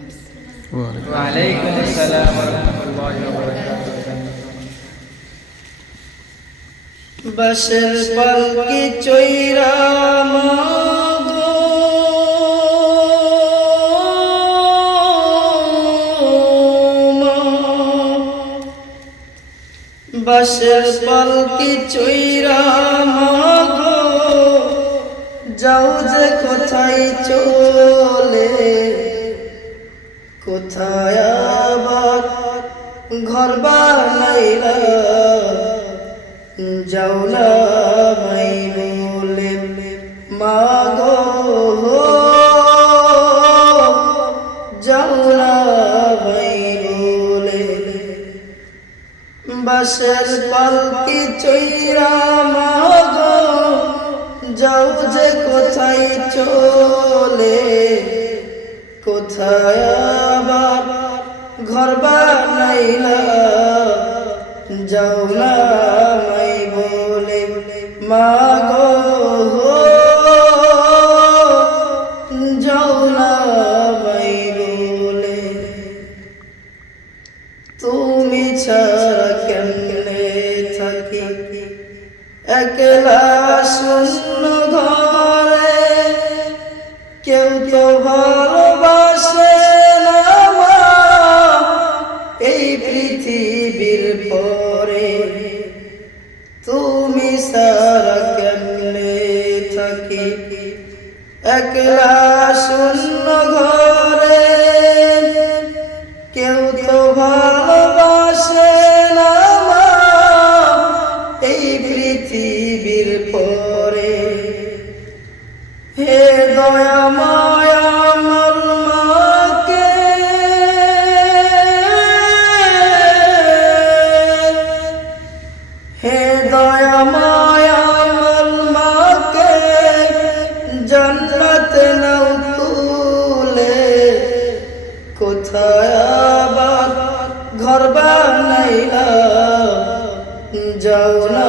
ওয়ালাইকুম আসসালাম ওয়া রাহমাতুল্লাহি ওয়া বারাকাতুহু। বাসের পালকি চৈরা মাগো মা, বাসের পালকি চৈরা মাগো যাও যে কোথায় চলে, কোথায় আবার ঘর বানাইলা যাও না মাই বলে মাগো, যাও না মাই বলে। বাসের পালকি চৈরা মাগো যাও যে কোথায় চলে, কোথায় আবার ঘর বানাইলা যাও না মাই বলে মাগো, যাও না মাই বলে। তুমি ছাড়া কেমনে থাকি একলা শূন্য ঘরে, কেউ তো ভালোবাসে না মা এই পৃথিবীর পরে। তুমি সারা কেমনে থাকি একলা শূন্য ঘরে, কেউ তো ভালোবাসে না মা এই পৃথিবীর পরে। হে দয়াময় আমার মাকে, হে দয়াময় আমার মাকে জান্নাতে নাও তুলে, কোথায় আবার ঘর বানাইলা যাও না